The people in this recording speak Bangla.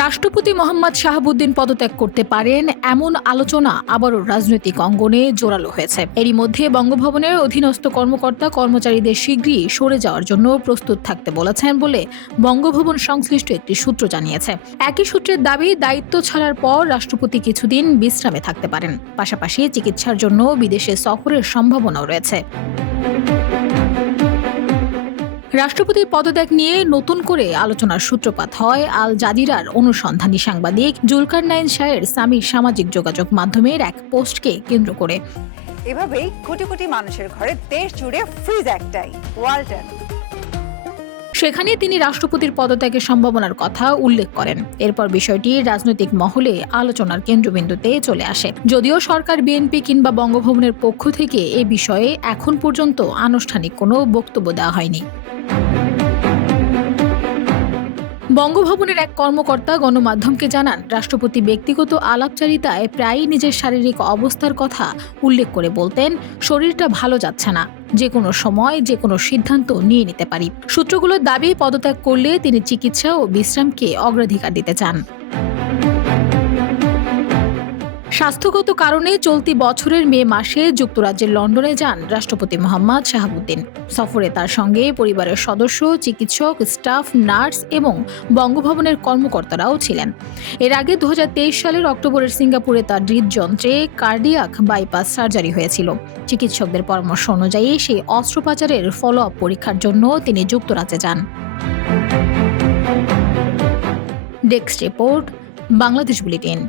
রাষ্ট্রপতি মোহাম্মদ শাহাবুদ্দিন পদত্যাগ করতে পারেন এমন আলোচনা আবারও রাজনৈতিক অঙ্গনে জোরালো হয়েছে। এরই মধ্যে বঙ্গভবনের অধীনস্থ কর্মকর্তা কর্মচারীদের শীঘ্রই সরে যাওয়ার জন্য প্রস্তুত থাকতে বলেছেন বলে বঙ্গভবন সংশ্লিষ্ট একটি সূত্র জানিয়েছে। একই সূত্রের দাবি, দায়িত্ব ছাড়ার পর রাষ্ট্রপতি কিছুদিন বিশ্রামে থাকতে পারেন, পাশাপাশি চিকিৎসার জন্য বিদেশে সফরের সম্ভাবনাও রয়েছে। রাষ্ট্রপতির পদত্যাগ নিয়ে নতুন করে আলোচনার সূত্রপাত হয় আল জাজিরার অনুসন্ধানী সাংবাদিক জুলকারনাইন শাহের সামির সামাজিক যোগাযোগ মাধ্যমের এক পোস্টকে কেন্দ্র করে। এভাবেই কোটি কোটি মানুষের ঘরে দেশ জুড়ে ফ্রিজ একটাই, ওয়ালটন। সেখানে তিনি রাষ্ট্রপতির পদত্যাগের সম্ভাবনার কথা উল্লেখ করেন। এরপর বিষয়টি রাজনৈতিক মহলে আলোচনার কেন্দ্রবিন্দুতে চলে আসে। যদিও সরকার, বিএনপি কিংবা বঙ্গভবনের পক্ষ থেকে এ বিষয়ে এখন পর্যন্ত আনুষ্ঠানিক কোনো বক্তব্য দেওয়া হয়নি। বঙ্গভবনের এক কর্মকর্তা গণমাধ্যমকে জানান, রাষ্ট্রপতি ব্যক্তিগত আলাপচারিতায় প্রায়ই নিজের শারীরিক অবস্থার কথা উল্লেখ করে বলতেন, শরীরটা ভালো যাচ্ছে না, যে কোনো সময় যে কোনো সিদ্ধান্ত নিয়ে নিতে পারি। সূত্রগুলোর দাবি, পদত্যাগ করলে তিনি চিকিৎসা ও বিশ্রামকে অগ্রাধিকার দিতে চান। স্বাস্থ্যগত কারণে চলতি বছরের মে মাসে যুক্তরাজ্যের লন্ডনে যান রাষ্ট্রপতি মোহাম্মদ শাহাবুদ্দিন। সফরে তার সঙ্গে পরিবারের সদস্য, চিকিৎসক, স্টাফ, নার্স এবং বঙ্গভবনের কর্মকর্তারাও ছিলেন। এর আগে 2023 সালের অক্টোবরের সিঙ্গাপুরে তার হৃদযন্ত্রে কার্ডিয়াক বাইপাস সার্জারি হয়েছিল। চিকিৎসকদের পরামর্শ অনুযায়ী সেই অস্ত্রোপচারের ফলো আপ পরীক্ষার জন্য তিনি যুক্তরাজ্যে যান। Desk report, Bangladesh bulletin.